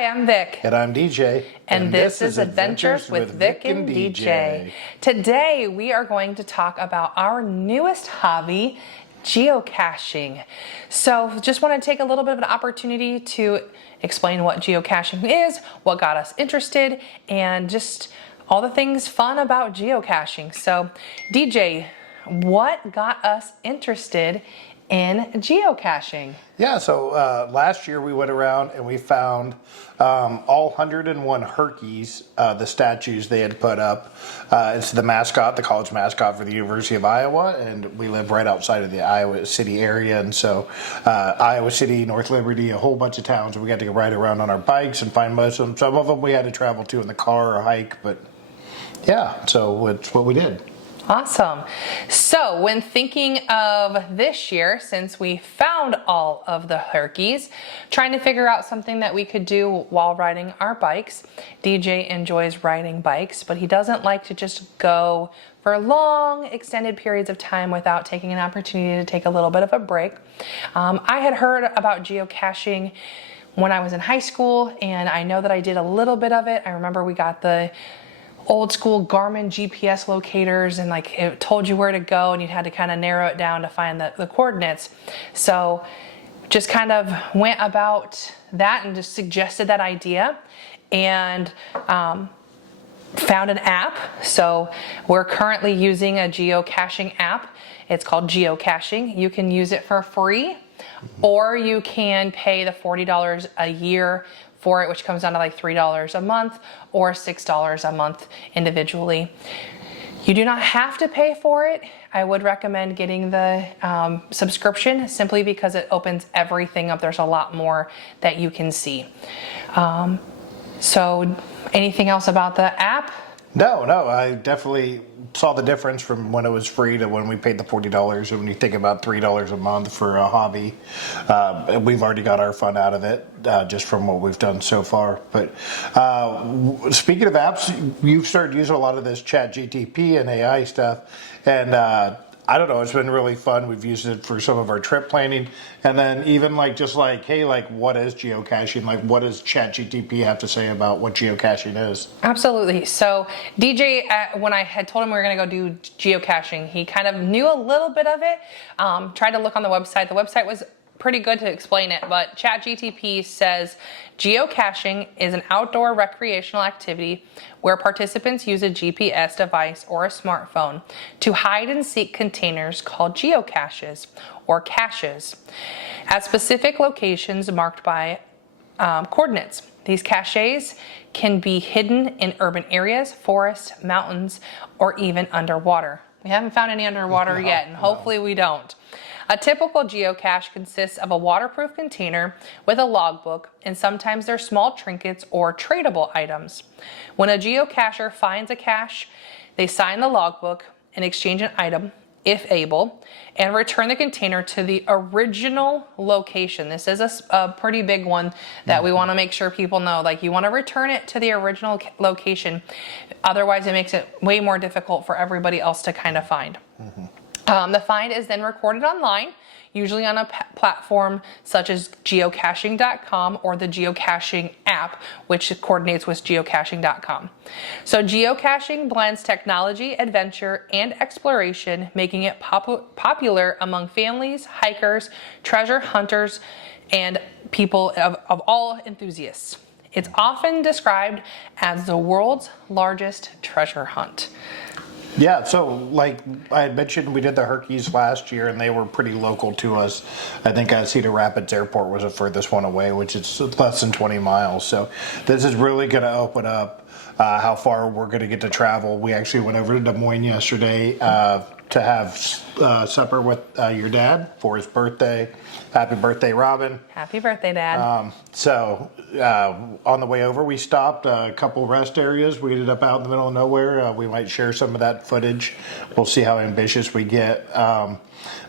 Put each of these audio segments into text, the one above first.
Hi, I'm Vic. And I'm DJ. And this is Adventures with Vic and DJ. Today we are going to talk about our newest hobby, geocaching. So just want to take a little bit of an opportunity to explain what geocaching is, what got us interested, and just all the things fun about geocaching. So DJ, what got us interested in geocaching? Yeah, so last year we went around and we found all 101 Herkies, the statues they had put up. It's the mascot, the college mascot for the University of Iowa, and we live right outside of the Iowa City area. And so Iowa City, North Liberty, a whole bunch of towns, we got to ride around on our bikes and find most of them. Some of them we had to travel to in the car or hike, but yeah, so it's what we did. Awesome. So when thinking of this year, since we found all of the Herkies, trying to figure out something that we could do while riding our bikes. DJ enjoys riding bikes, but he doesn't like to just go for long extended periods of time without taking an opportunity to take a little bit of a break. I had heard about geocaching when I was in high school, and I know that I did a little bit of it. I remember we got the old school Garmin GPS locators, and like it told you where to go and you had to kind of narrow it down to find the coordinates. So just kind of went about that and just suggested that idea and found an app. So we're currently using a geocaching app. It's called Geocaching. You can use it for free, or you can pay the $40 a year for it, which comes down to like $3 a month or $6 a month individually. You do not have to pay for it. I would recommend getting the subscription simply because it opens everything up. There's a lot more that you can see. So anything else about the app? No, I definitely saw the difference from when it was free to when we paid the $40. And when you think about $3 a month for a hobby, we've already got our fun out of it just from what we've done so far. But speaking of apps, you've started using a lot of this ChatGTP and AI stuff, and I don't know, it's been really fun. We've used it for some of our trip planning, and then even hey, what is geocaching? Like, what does ChatGTP have to say about what geocaching is? Absolutely. So DJ, when I had told him we were going to go do geocaching, he kind of knew a little bit of it. Tried to look on the website. The website was pretty good to explain it, but ChatGTP says geocaching is an outdoor recreational activity where participants use a GPS device or a smartphone to hide and seek containers called geocaches or caches at specific locations marked by coordinates. These caches can be hidden in urban areas, forests, mountains, or even underwater. We haven't found any underwater yet, and hopefully we don't. A typical geocache consists of a waterproof container with a logbook, and sometimes they're small trinkets or tradable items. When a geocacher finds a cache, they sign the logbook and exchange an item, if able, and return the container to the original location. This is a pretty big one that we want to make sure people know. Like, you want to return it to the original location. Otherwise, it makes it way more difficult for everybody else to kind of find. The find is then recorded online, usually on a platform such as geocaching.com or the geocaching app, which coordinates with geocaching.com. So geocaching blends technology, adventure, and exploration, making it popular among families, hikers, treasure hunters, and people of all enthusiasts. It's often described as the world's largest treasure hunt. Yeah, so like I had mentioned, we did the Herkies last year, and they were pretty local to us. I think Cedar Rapids Airport was the furthest one away, which is less than 20 miles. So this is really going to open up how far we're going to get to travel. We actually went over to Des Moines yesterday to have supper with your dad for his birthday. Happy birthday, Robin. Happy birthday, Dad. So on the way over, we stopped a couple rest areas. We ended up out in the middle of nowhere. We might share some of that footage. We'll see how ambitious we get. But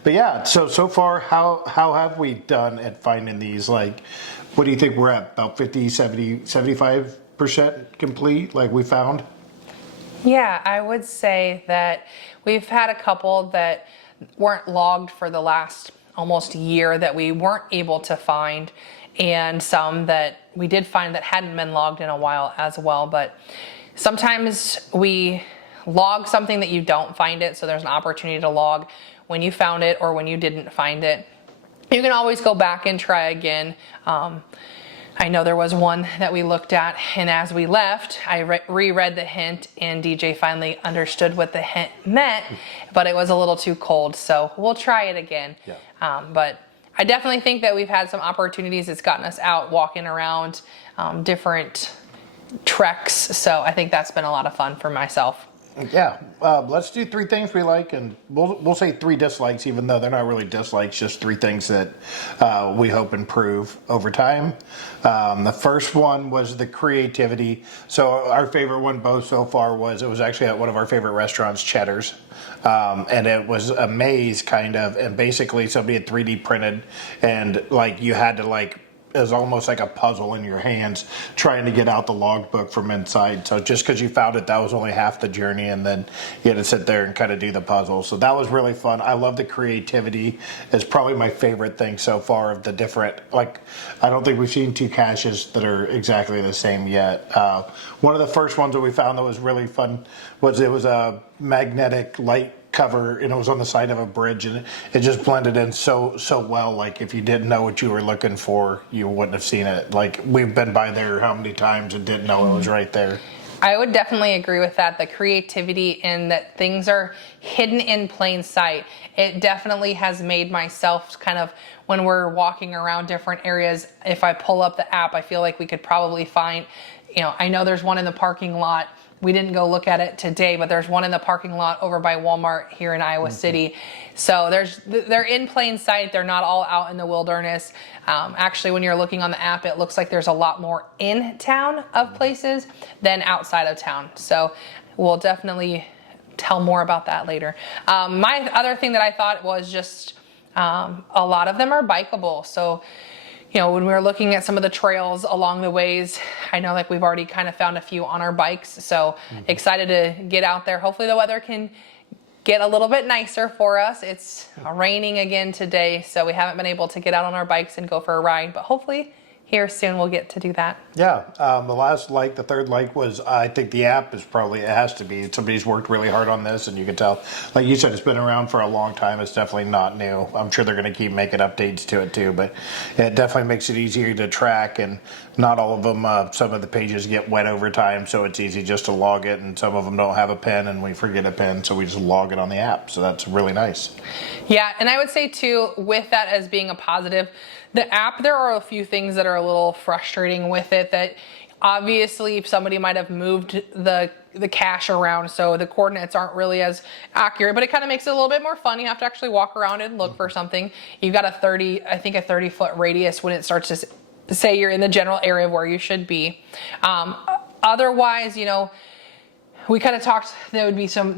yeah, so far, how have we done at finding these? Like, what do you think we're at? About 50, 70, 75% complete, like we found? Yeah, I would say that we've had a couple that weren't logged for the last almost year that we weren't able to find, and some that we did find that hadn't been logged in a while as well. But sometimes we log something that you don't find it, so there's an opportunity to log when you found it or when you didn't find it. You can always go back and try again. I know there was one that we looked at, and as we left, I reread the hint, and DJ finally understood what the hint meant, but it was a little too cold, so we'll try it again. Yeah. But I definitely think that we've had some opportunities. It's gotten us out walking around different treks, so I think that's been a lot of fun for myself. Yeah, let's do 3 things we like, and we'll say 3 dislikes, even though they're not really dislikes, just 3 things that we hope improve over time. The first one was the creativity. So our favorite one both so far it was actually at one of our favorite restaurants, Cheddar's. And it was a maze kind of, and basically somebody had 3D printed, and like you had to like, it was almost like a puzzle in your hands trying to get out the logbook from inside. So just because you found it, that was only half the journey, and then you had to sit there and kind of do the puzzle. So that was really fun. I love the creativity. It's probably my favorite thing so far of the different, like, I don't think we've seen 2 caches that are exactly the same yet. One of the first ones that we found that was really fun was it was a magnetic light cover, and it was on the side of a bridge, and it just blended in so well. Like if you didn't know what you were looking for, you wouldn't have seen it. Like we've been by there how many times and didn't know it was right there. I would definitely agree with that. The creativity and that things are hidden in plain sight. It definitely has made myself kind of, when we're walking around different areas, if I pull up the app, I feel like we could probably find, I know there's one in the parking lot. We didn't go look at it today, but there's one in the parking lot over by Walmart here in Iowa City. So they're in plain sight. They're not all out in the wilderness. Actually, when you're looking on the app, it looks like there's a lot more in town of places than outside of town. So we'll definitely tell more about that later. My other thing that I thought was just a lot of them are bikeable. So when we were looking at some of the trails along the ways, I know like we've already kind of found a few on our bikes. So excited to get out there. Hopefully the weather can get a little bit nicer for us. It's raining again today, so we haven't been able to get out on our bikes and go for a ride, but hopefully here soon we'll get to do that. Yeah, the third like was, I think the app is probably, it has to be, somebody's worked really hard on this, and you can tell, like you said, it's been around for a long time. It's definitely not new. I'm sure they're going to keep making updates to it too, but it definitely makes it easier to track, and not all of them, some of the pages get wet over time, so it's easy just to log it, and some of them don't have a pin, and we forget a pin, so we just log it on the app, so that's really nice. Yeah, and I would say too, with that as being a positive, the app, there are a few things that are a little frustrating with it, that obviously if somebody might have moved the cache around, so the coordinates aren't really as accurate, but it kind of makes it a little bit more fun. You have to actually walk around and look for something. You've got a 30-foot radius when it starts to say you're in the general area of where you should be. Otherwise, we kind of talked, there'd be some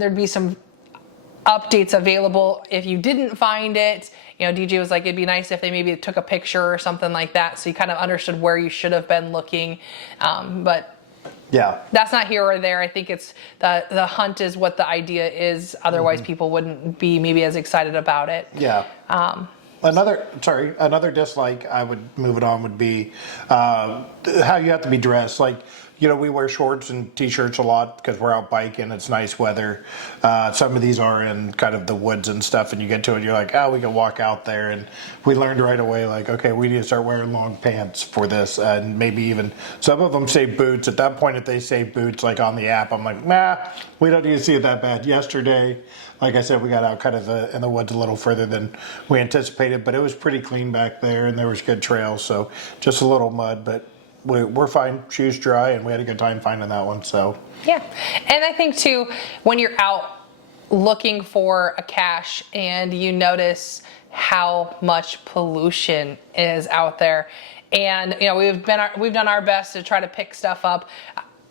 updates available if you didn't find it. DJ was like, it'd be nice if they maybe took a picture or something like that, so you kind of understood where you should have been looking. But yeah, that's not here or there. I think it's the hunt is what the idea is. Otherwise, people wouldn't be maybe as excited about it. Yeah. Another dislike I would move it on would be how you have to be dressed. Like, we wear shorts and t-shirts a lot because we're out biking. It's nice weather. Some of these are in kind of the woods and stuff, and you get to it, you're like, we can walk out there. And we learned right away, like, okay, we need to start wearing long pants for this, and maybe even some of them say boots. At that point, if they say boots, like on the app, I'm like, nah, we don't need to see it that bad. Yesterday, like I said, we got out kind of in the woods a little further than we anticipated, but it was pretty clean back there, and there was good trails, so just a little mud, but we're fine. Shoes dry, and we had a good time finding that one. So yeah, and I think too, when you're out looking for a cache and you notice how much pollution is out there, and we've done our best to try to pick stuff up.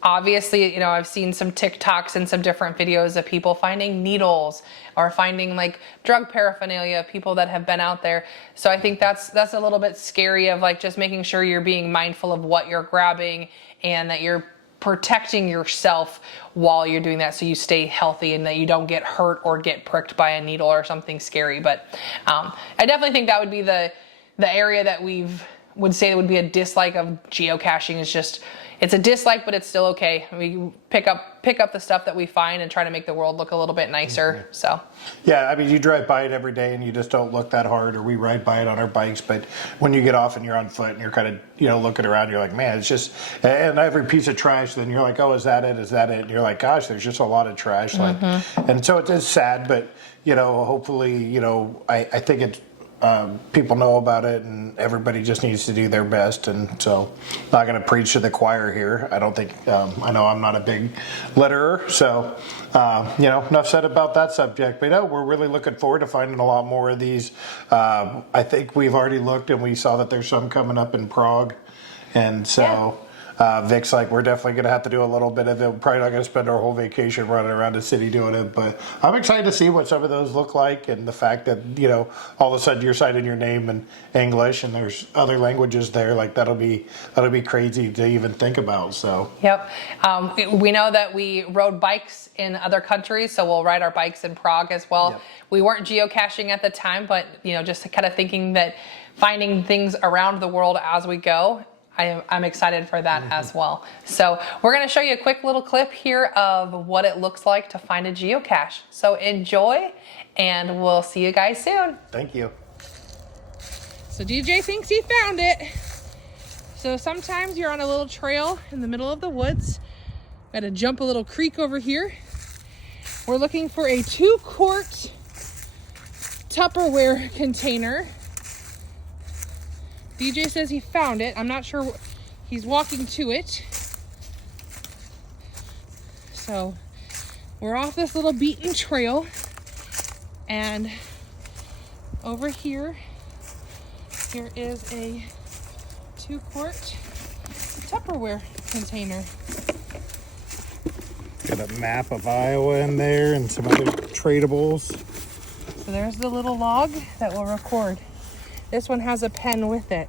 Obviously, I've seen some TikToks and some different videos of people finding needles or finding like drug paraphernalia, people that have been out there. So I think that's a little bit scary, of like just making sure you're being mindful of what you're grabbing and that you're protecting yourself while you're doing that, so you stay healthy and that you don't get hurt or get pricked by a needle or something scary. But I definitely think that would be the area that we've would say that would be a dislike of geocaching is just, it's a dislike, but it's still okay. We pick up the stuff that we find and try to make the world look a little bit nicer. So yeah, I mean, you drive by it every day and you just don't look that hard, or we ride by it on our bikes. But when you get off and you're on foot and you're kind of, you know, looking around, you're like, man, it's just, and every piece of trash, then you're like, oh, is that it? Is that it? And you're like, gosh, there's just a lot of trash. Like, and so it is sad, but, you know, hopefully, you know, I think it's, people know about it, and everybody just needs to do their best. And so, I'm not going to preach to the choir here. I don't think, I know I'm not a big letterer, so, you know, enough said about that subject. But no, we're really looking forward to finding a lot more of these. I think we've already looked and we saw that there's some coming up in Prague. And so, Vic's like, we're definitely going to have to do a little bit of it. We're probably not going to spend our whole vacation running around the city doing it, but I'm excited to see what some of those look like, and the fact that, you know, all of a sudden you're signing your name in English and there's other languages there. Like, that'll be crazy to even think about. So yep. We know that we rode bikes in other countries, so we'll ride our bikes in Prague as well. Yep. We weren't geocaching at the time, but, you know, just kind of thinking that finding things around the world as we go, I'm excited for that as well. So we're going to show you a quick little clip here of what it looks like to find a geocache. So enjoy, and we'll see you guys soon. thank you. So DJ thinks he found it. So sometimes you're on a little trail in the middle of the woods. Got to jump a little creek over here. We're looking for a 2-quart Tupperware container. DJ says he found it. I'm not sure. He's walking to it. So we're off this little beaten trail, and over here is a 2-quart Tupperware container. Got a map of Iowa in there and some other tradables. So there's the little log that will record. This one has a pen with it.